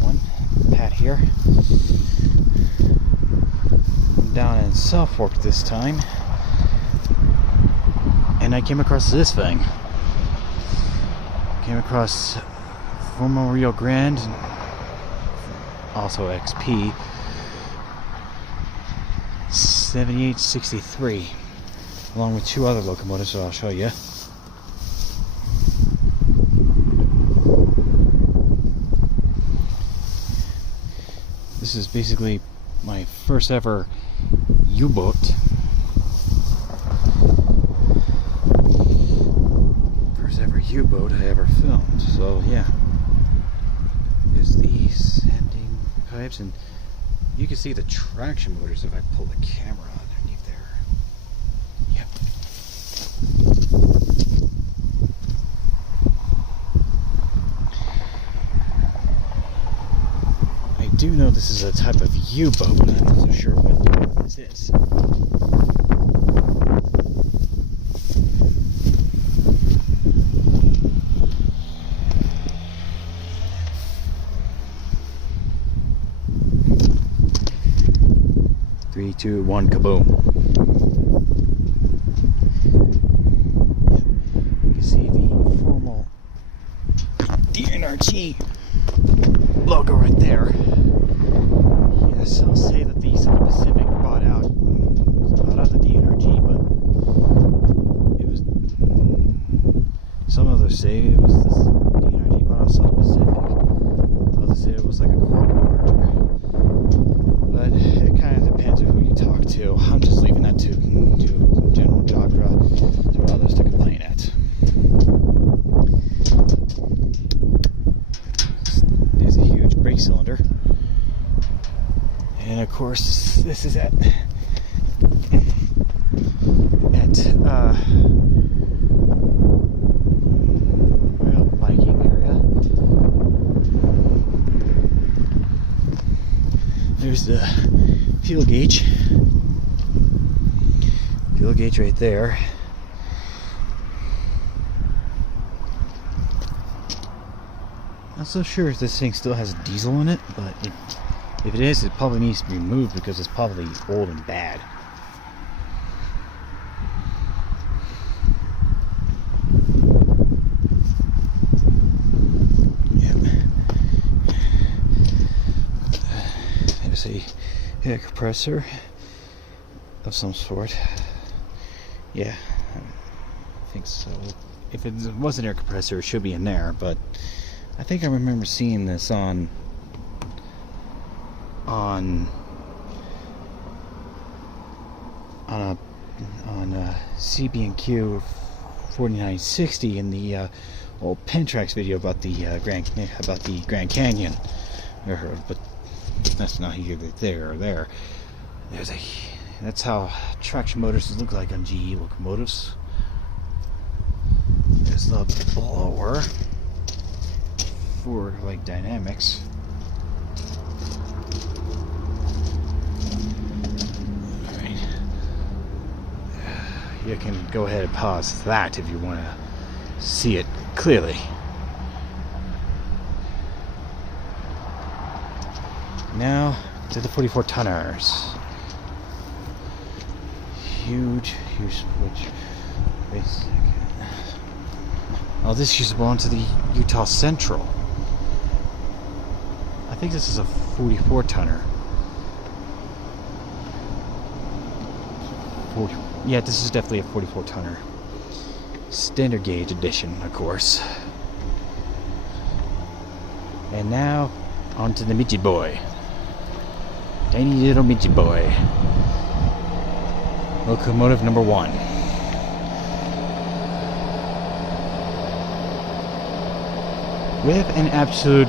One, Pat here. I'm down in South Fork this time, and I came across this thing. Came across former Rio Grande, also XP 7863, along with two other locomotives that I'll show you. This is basically my first ever U-boat. First ever U-boat I ever filmed. So yeah, there's the sanding pipes, and you can see the traction motors if I pull the camera underneath there. Yep. I do know this is a type of U-boat, but I'm not so sure what this is. 3, 2, 1, kaboom. You can see the formal DNRG logo right there. Yes, I'll say that the Southern Pacific bought out the DNRG, but it was, some others say it was this DNRG bought out Southern Pacific. Others say it was like a corporate merger. But it kind of depends on who you talk to. I'm just leaving that to General Jagra, to others to complain at. There's a huge brake cylinder. And of course, this is at rail biking area. There's the fuel gauge. Fuel gauge right there. Not so sure if this thing still has diesel in it, but if it is, it probably needs to be removed because it's probably old and bad. There's a air compressor of some sort. Yeah, I think so. If it was an air compressor, it should be in there, but I think I remember seeing this on CB&Q 4960 in the old Pentrax video about the Grand Canyon. But that's not either there or there. That's how traction motors look like on GE locomotives. There's the blower for like dynamics. Alright. You can go ahead and pause that if you want to see it clearly. Now to the 44 tonners. Huge switch. Wait a second. Oh, this used to belong to the Utah Central. I think this is a 44 tonner. Yeah, this is definitely a 44 tonner. Standard gauge edition, of course. And now, on to the midget boy. Tiny little midget boy. Locomotive number 1. With an absolute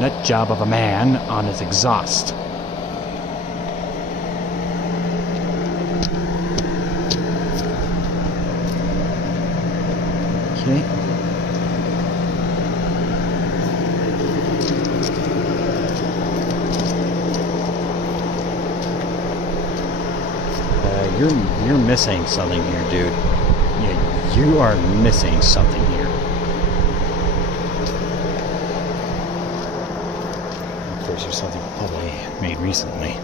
nut job of a man on its exhaust. Okay. You're missing something here, dude. Yeah, you are missing something here. that they made recently.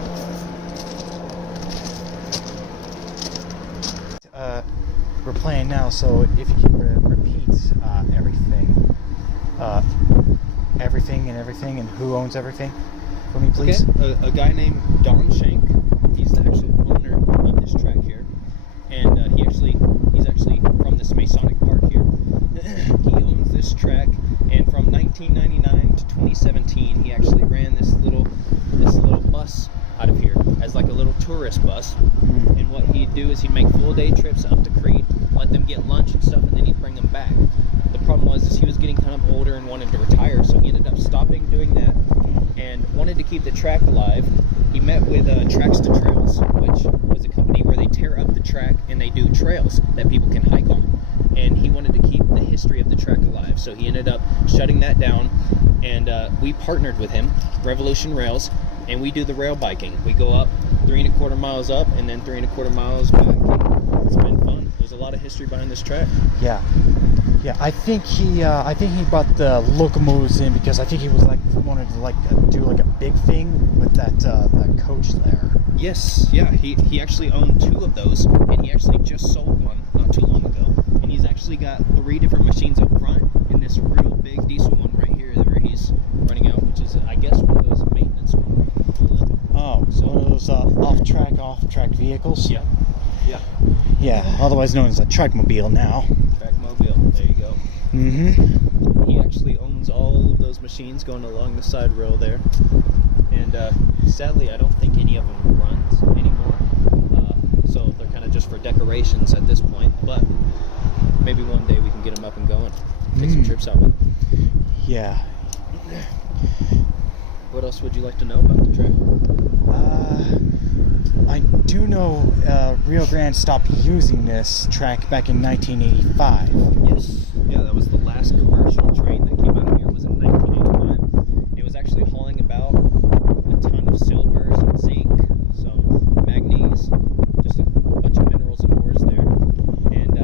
We're playing now, so if you can repeat everything and who owns everything for me, please. Okay. A guy named Don Shank. He's the actual owner of this track here, and he's actually from this Masonic Park here. He owns this track, and from 1999 to 2017, he actually ran this little bus out of here as like a little tourist bus. And what he'd do is he'd make full day trips up to Crete, let them get lunch and stuff, and then he'd bring them back. The problem was is he was getting kind of older and wanted to retire, so he ended up stopping doing that and wanted to keep the track alive. He met with Tracks to Trails, which was a company where they tear up the track and they do trails that people can hike on. And he wanted to keep the history of the track alive, so he ended up shutting that down. And we partnered with him, Revolution Rails, and we do the rail biking. We go up 3 1/4 miles up and then 3 1/4 miles back. It's been fun. There's a lot of history behind this track. Yeah. I think he brought the locomotives in because I think he was wanted to do like a big thing with that coach there. Yes, yeah. He actually owned 2 of those, and he actually just sold one not too long ago. And he's actually got 3 different machines up front and this real big diesel one right here where he's running out, which is I guess one of those maintenance ones. Oh, so one of those off-track vehicles. Yeah. Yeah, otherwise known as a Trackmobile now. Trackmobile, there you go. Mm-hmm. He actually owns all of those machines going along the side rail there. And sadly, I don't think any of them runs anymore. So they're kind of just for decorations at this point. But maybe one day we can get them up and going. Take some trips out with them. Yeah. What else would you like to know about the track? I do know Rio Grande stopped using this track back in 1985. Yes. Yeah, that was the last commercial train that came out of here was in 1985. It was actually hauling about a ton of silver, some zinc, some manganese, just a bunch of minerals and ores there. And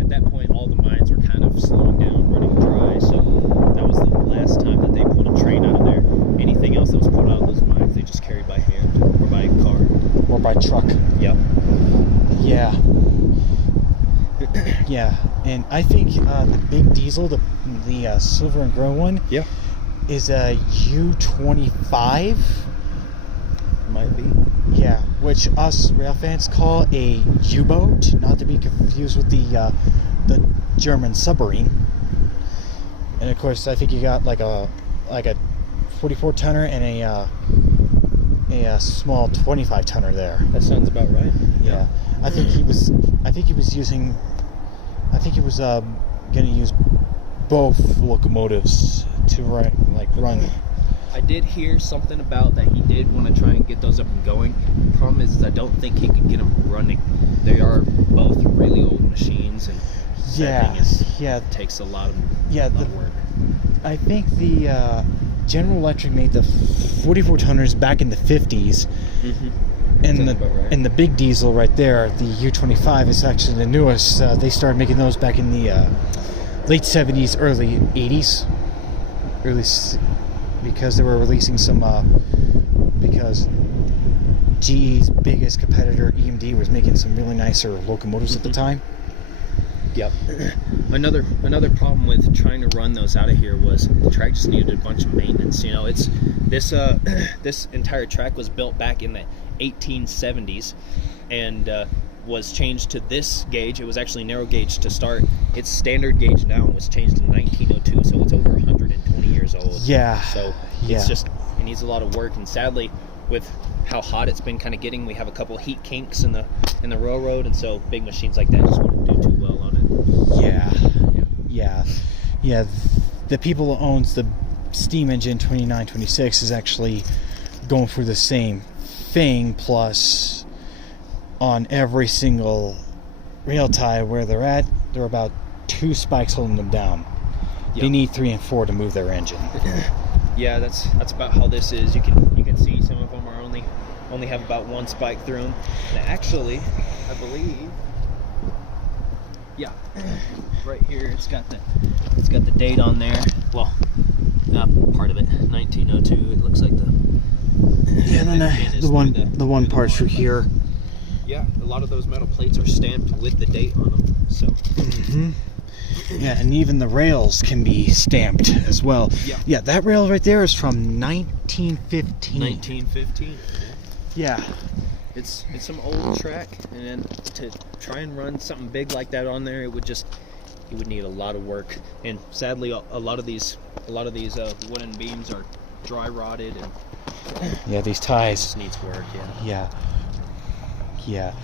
at that point, all the mines were kind of slowing down, running dry. So that was the last time that they pulled a train out of there. Anything else that was pulled out of those mines, they just carried by hand or by car. Or by truck. Yep. Yeah. Yeah, and I think the big diesel, the silver and gray one, Yeah. is a U25. Might be. Yeah, which us rail fans call a U-boat, not to be confused with the German submarine. And of course, I think you got like a 44 tonner and a small 25 tonner there. That sounds about right. Yeah, I think he was going to use both locomotives to run. I did hear something about that he did want to try and get those up and going. The problem is I don't think he could get them running. They are both really old machines, and that takes a lot of work. I think the General Electric made the 44 tonners back in the 50s. Mm-hmm. And the big diesel right there, the U25, is actually the newest. They started making those back in the late 70s, early 80s. Because they were releasing some, because GE's biggest competitor, EMD, was making some really nicer locomotives at the time. Yep. Another problem with trying to run those out of here was the track just needed a bunch of maintenance. You know, it's this entire track was built back in the 1870s and was changed to this gauge. It was actually narrow gauge to start. It's standard gauge now and was changed in 1902, so it's over 120 years old. Yeah. So it's just, it needs a lot of work, and sadly, with how hot it's been kind of getting, we have a couple heat kinks in the railroad, and so big machines like that just wouldn't do too well on it. Yeah. The people who owns the steam engine 2926 is actually going through the same thing, plus on every single rail tie where they're at, there are about 2 spikes holding them down. Yep. They need 3 and 4 to move their engine. Yeah, that's about how this is. You can see some of them are only have about 1 spike through them. And actually, I believe, yeah, right here it's got the date on there. Well, part of it, 1902. It looks like Yeah, and then the one part through here. Yeah, a lot of those metal plates are stamped with the date on them. So. Mm-hmm. Yeah, and even the rails can be stamped as well. Yeah. Yeah, that rail right there is from 1915. 1915. Yeah. It's some old track, and then to try and run something big like that on there, it would need a lot of work. And sadly, a lot of these wooden beams are dry rotted, and yeah, these it ties. just needs work. Yeah. Yeah.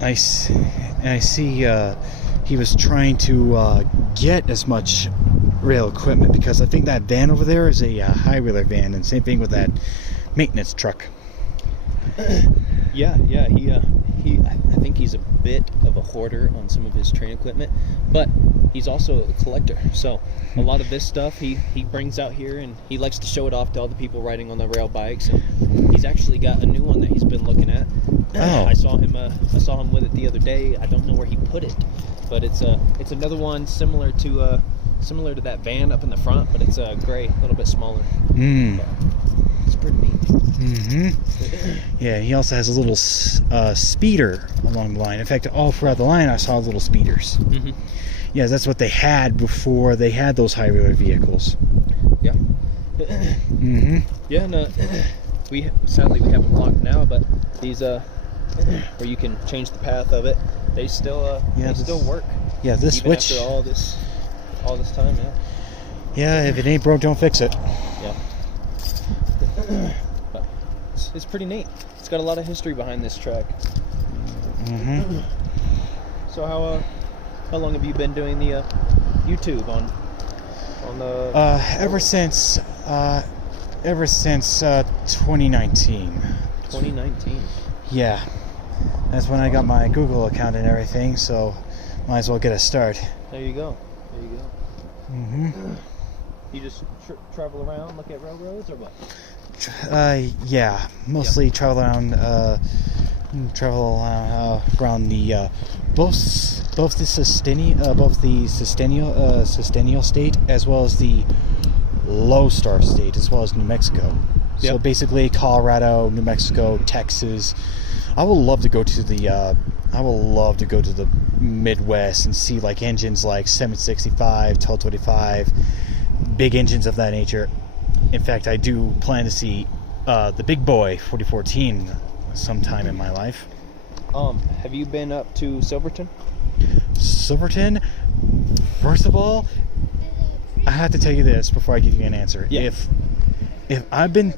I see he was trying to get as much rail equipment, because I think that van over there is a high wheeler van, and same thing with that maintenance truck. Yeah. I think he's a bit of a hoarder on some of his train equipment, but he's also a collector. So a lot of this stuff he brings out here, and he likes to show it off to all the people riding on the rail bikes. And he's actually got a new one that he's been looking at. Oh. I saw him with it the other day. I don't know where he put it, but it's another one similar to that van up in the front, but it's gray, a little bit smaller. It's pretty neat. Mm-hmm. Yeah, he also has a little speeder along the line. In fact, all throughout the line I saw little speeders. Mm-hmm. Yeah, that's what they had before they had those high wheeler vehicles. Yeah. Mm-hmm. Yeah, no, sadly we have them locked now, but these where you can change the path of it, they still work. Yeah, this even switch. after all this time. Yeah, if it ain't broke, don't fix it. Yeah. But it's pretty neat. It's got a lot of history behind this track. Mm-hmm. So how long have you been doing the YouTube on the? Ever since 2019. 2019. Yeah, that's when I got my Google account and everything. So might as well get a start. There you go. Mm-hmm. You just travel around, look at railroads, or what? Yeah, mostly travel around around the both the Centennial State as well as the Lone Star State, as well as New Mexico. So Yep. basically Colorado, New Mexico, Texas. I would love to go to the Midwest and see like engines like 765, 1225, big engines of that nature. In fact, I do plan to see the big boy 4014 sometime in my life. Have you been up to Silverton? Silverton, first of all, I have to tell you this before I give you an answer. Yeah. If I've been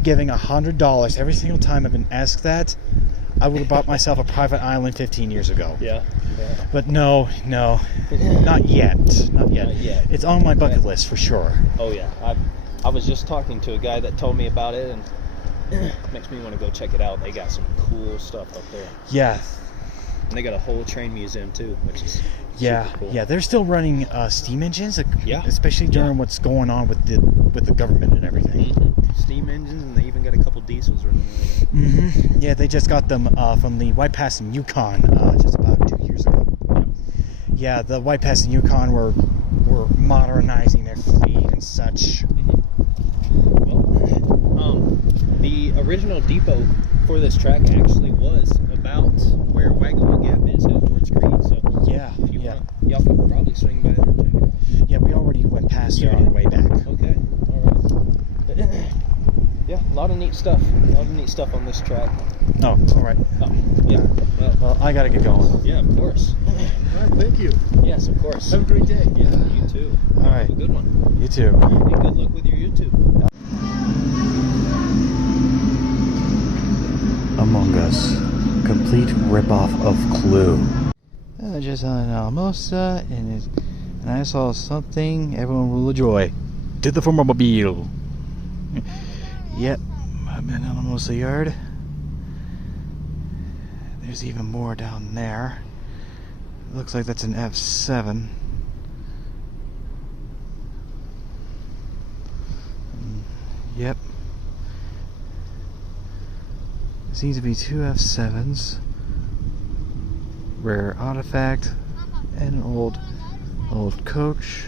giving $100 every single time I've been asked that, I would have bought myself a private island 15 years ago. Yeah. But no, not yet. Not yet. Not yet. It's on my bucket list for sure. Oh yeah. I was just talking to a guy that told me about it, and it makes me want to go check it out. They got some cool stuff up there. Yeah. And they got a whole train museum too, which is Yeah, super cool. yeah, they're still running steam engines, Yeah. especially during what's going on with the government and everything. Mm-hmm. Steam engines, and they even got a couple diesels running over there. Mm-hmm. Yeah, they just got them from the White Pass and Yukon just about 2 years ago. Yeah, the White Pass and Yukon were modernizing their fleet and such. Well, the original depot for this track actually was about where Wagon Wheel Gap is, out towards Creed. So Yeah, if you yeah. want, y'all could probably swing by there and check it out. Yeah, we already went past there on the way back. Okay, all right. Yeah, a lot of neat stuff. On this track. Oh, all right. Oh, yeah. Well, I gotta get going. Yeah, of course. All right, thank you. Yes, of course. Have a great day. Yeah, you too. All right. Have a good one. You too. And good luck with your YouTube. Among Us, complete ripoff of Clue. Just on Alamosa, and I saw something everyone will enjoy. Did the Formobile. Yep, I'm in Alamosa Yard. There's even more down there. Looks like that's an F7. Yep. Seems to be two F7s. Rare artifact and an old coach.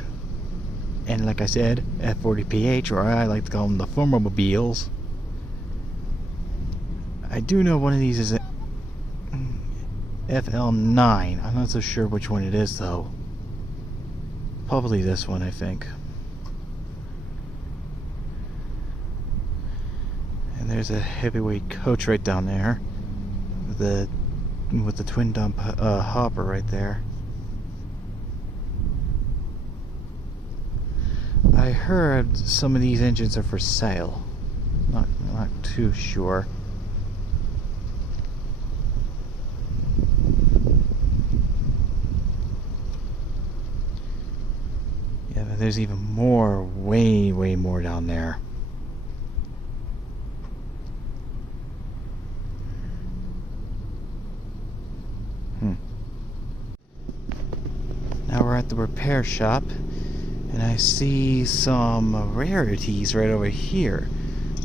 And like I said, F40PH, or I like to call them the Formobiles. I do know one of these is a FL9. I'm not so sure which one it is though. Probably this one, I think. And there's a heavyweight coach right down there with the twin dump hopper right there. I heard some of these engines are for sale. Not too sure. Yeah, but there's even more, way more down there. Now we're at the repair shop, and I see some rarities right over here.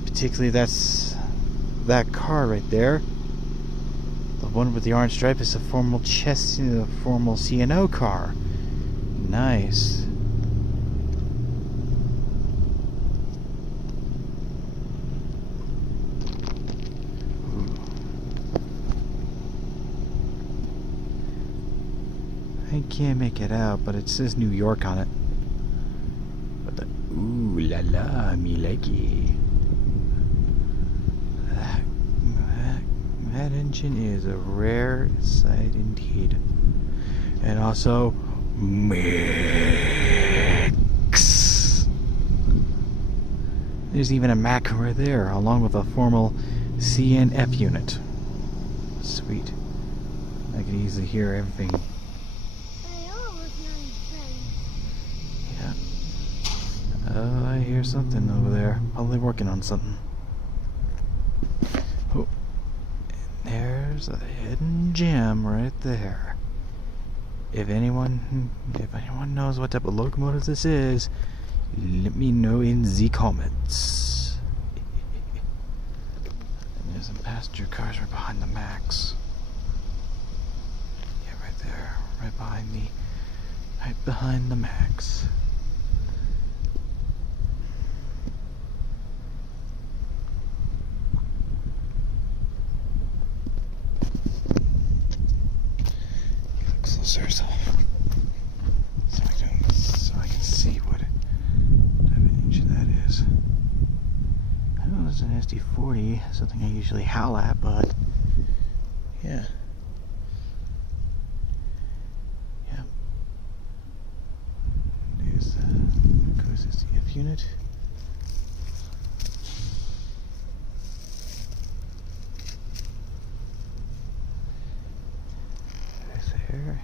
Particularly that's that car right there. The one with the orange stripe is a formal C&O car. Nice. I can't make it out, but it says New York on it. But the ooh la la, me likey. That engine is a rare sight indeed. And also mix. There's even a Mac right there, along with a formal CNF unit. Sweet. I can easily hear everything. Oh, I hear something over there. Probably working on something. Oh, and there's a hidden gem right there. If anyone knows what type of locomotive this is, let me know in the comments. And there's some passenger cars right behind the Max. Yeah, right there, right behind me, right behind the Max. Closer so I can see what type of engine that is. I know it's an SD40, something I usually howl at, but yeah. Yeah. There's the CF unit. There's there.